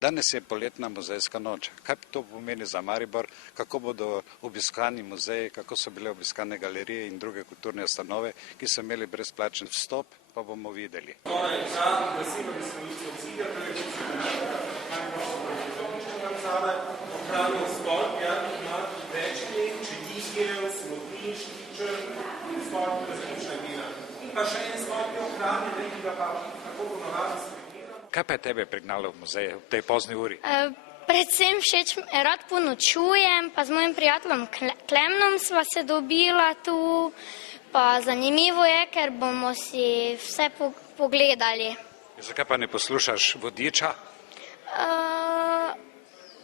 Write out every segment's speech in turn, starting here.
Danes je poletna muzejska noč. Kaj to pomeni za Maribor, kako bodo obiskani muzeji, kako so bile obiskane galerije in druge kulturne ustanove, ki so imeli brezplačen vstop, pa bomo videli. Kaj pa je tebe prignalo v muzej v tej pozni uri? Predvsem rad ponočujem, pa z mojim prijateljem Klemnom sva se dobila tu, pa zanimivo je, ker bomo si vse pogledali. Zakaj pa ne poslušaš vodiča?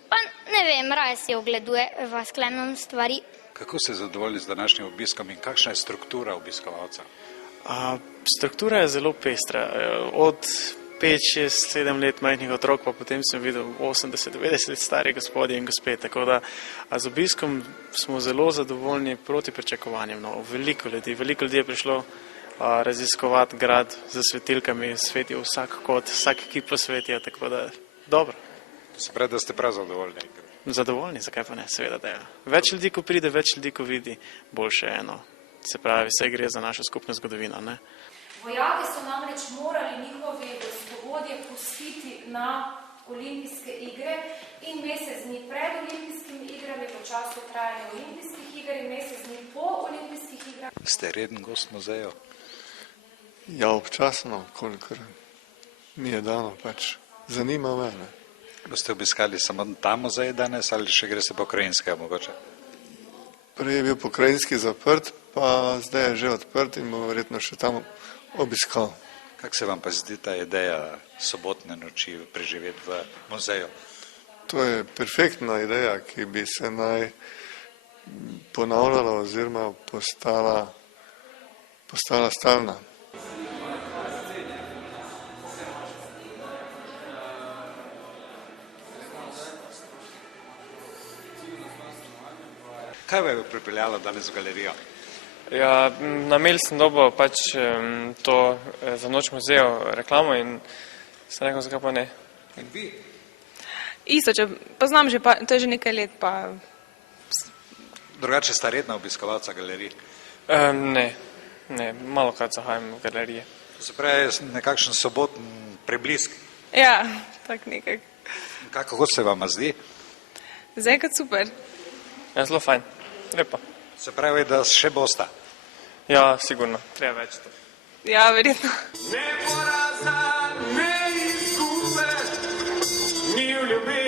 Pa ne vem, raje si ogledujeva s Klemnom stvari. Kako ste zadovoljni z današnjim obiskom in kakšna je struktura obiskovalca? Struktura je zelo pestra. Od 5, 6, 7 let majhnih otrok, pa potem sem videl 80, 90 let stari gospodje in gospe, tako da z obiskom smo zelo zadovoljni proti pričakovanjem. Veliko ljudi je prišlo raziskovati grad z svetilkami, svetijo vsak kot, vsak kip posvetijo, tako da dobro. To se pravi, da ste prav zadovoljni? Zadovoljni, zakaj pa ne, seveda da je. Več ljudi, ko pride, več ljudi, ko vidi, boljše eno. Se pravi, vse gre za našo skupno zgodovino, ne? Vojaki so namreč morali njihovi gostovodje pustiti na olimpijske igre in mesec dni pred olimpijskimi igrami, po času trajanja olimpijskih iger in mesec dni po olimpijskih igrah. Ste reden gost muzejev? Ja, občasno, kolikor mi je dano, pač zanima me. Boste obiskali samo ta muzej danes ali še greste po Krajinskega mogoče? Prej je bil pokrajinski zaprt, pa zdaj je že odprt in bomo verjetno še tam obiskal. Kako se vam pa zdi ta ideja sobotne noči preživeti v muzeju? To je perfektna ideja, ki bi se naj ponavljala oziroma postala stalna. Kaj vam je pripeljalo danes v galerijo? Ja, na mail sem dobil pač to za noč muzejev reklamo in sem rekel, zakaj pa ne. In vi? Isto, če poznam že, to je že nekaj let, pa... Drugače sta redna obiskovalca galerij? Ne, malo krat zahajam v galerije. To se pravi, nekakšen soboten preblisk? Ja, tak nekaj. Kako se vam zdi? Zdaj kot super. Ja, zelo fajn, lepo. Se pravi, da še bosta? Ja, sigurno, treba več to. Ja, verjetno. Ne poraza, ne izgube, ni v ljubezni.